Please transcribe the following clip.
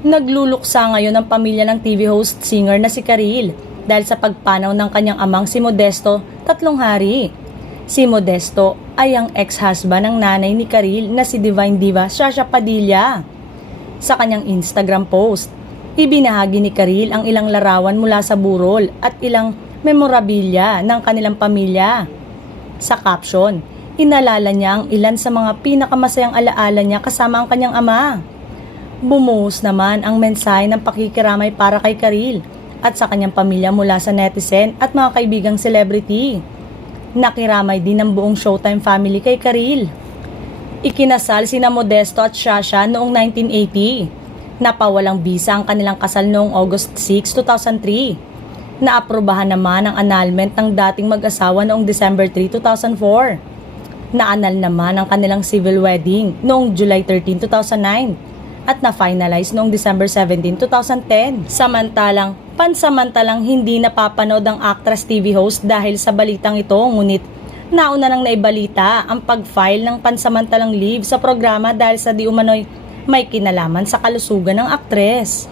Nagluluksa ngayon ang pamilya ng TV host singer na si Karil dahil sa pagpanaw ng kanyang amang si Modesto 3 hari. Si Modesto ay ang ex-husband ng nanay ni Karil na si Divine Diva Shasha Padilla. Sa kanyang Instagram post, ibinahagi ni Karil ang ilang larawan mula sa burol at ilang memorabilia ng kanilang pamilya. Sa caption, inalala niya ang ilan sa mga pinakamasayang alaala niya kasama ang kanyang ama. Bumuhos naman ang mensahe ng pakikiramay para kay Karil at sa kanyang pamilya mula sa netizen at mga kaibigang celebrity. Nakiramay din ang buong Showtime family kay Karil. Ikinasal sina Modesto at Shasha noong 1980. Napawalang bisa ang kanilang kasal noong August 6, 2003. Naaprubahan naman ang annulment ng dating mag-asawa noong December 3, 2004. Naanal naman ang kanilang civil wedding noong July 13, 2009 at na-finalize noong December 17, 2010. Samantalang, pansamantalang hindi napapanood ang actress TV host dahil sa balitang ito, ngunit nauna nang naibalita ang pag-file ng pansamantalang leave sa programa dahil sa di umano'y may kinalaman sa kalusugan ng aktres.